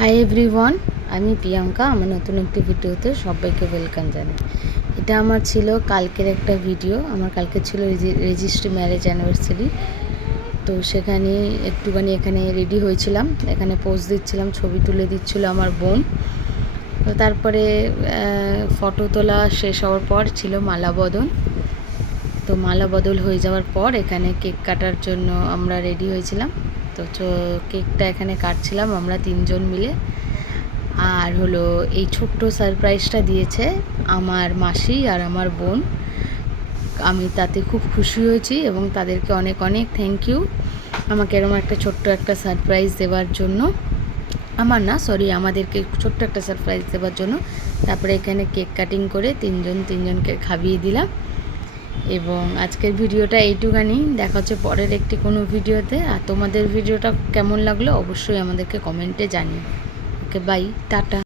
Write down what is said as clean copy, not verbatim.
Hi everyone, আমি প্রিয়াঙ্কা। আমার নতুন একটি ভিডিওতে সবাইকে ওয়েলকাম জানাই। এটা আমার ছিল কালকের একটা ভিডিও। আমার কালকে ছিল রেজিস্ট্রি ম্যারেজ অ্যানিভার্সারি। তো সেখানে একটুখানি এখানে রেডি হয়েছিলাম, এখানে পোজ দিচ্ছিলাম, ছবি তুলে দিচ্ছিল আমার বোন। তো তারপরে ফটো তোলা শেষ হওয়ার পর ছিল মালা বদল। তো মালা বদল হয়ে যাওয়ার পর এখানে কেক কাটার জন্য আমরা রেডি হয়েছিলাম। তো কেকটা এখানে কাটছিলাম আমরা তিনজন মিলে। আর হলো এই ছোট্ট সারপ্রাইজটা দিয়েছে আমার মাসি আর আমার বোন। আমি তাতে খুব খুশি হয়েছি এবং তাদেরকে অনেক অনেক থ্যাংক ইউ আমাকে এরকম একটা ছোট্ট একটা সারপ্রাইজ দেওয়ার জন্য। আমাদেরকে ছোট্ট একটা সারপ্রাইজ দেওয়ার জন্য। তারপরে এখানে কেক কাটিং করে তিনজনকে খাইয়ে দিলাম। এবং আজকের ভিডিওটা এইটুখানি। দেখা হচ্ছে পরের একটি কোনো ভিডিওতে। আর তোমাদের ভিডিওটা কেমন লাগলো অবশ্যই আমাদেরকে কমেন্টে জানিও। ওকে, বাই, টাটা।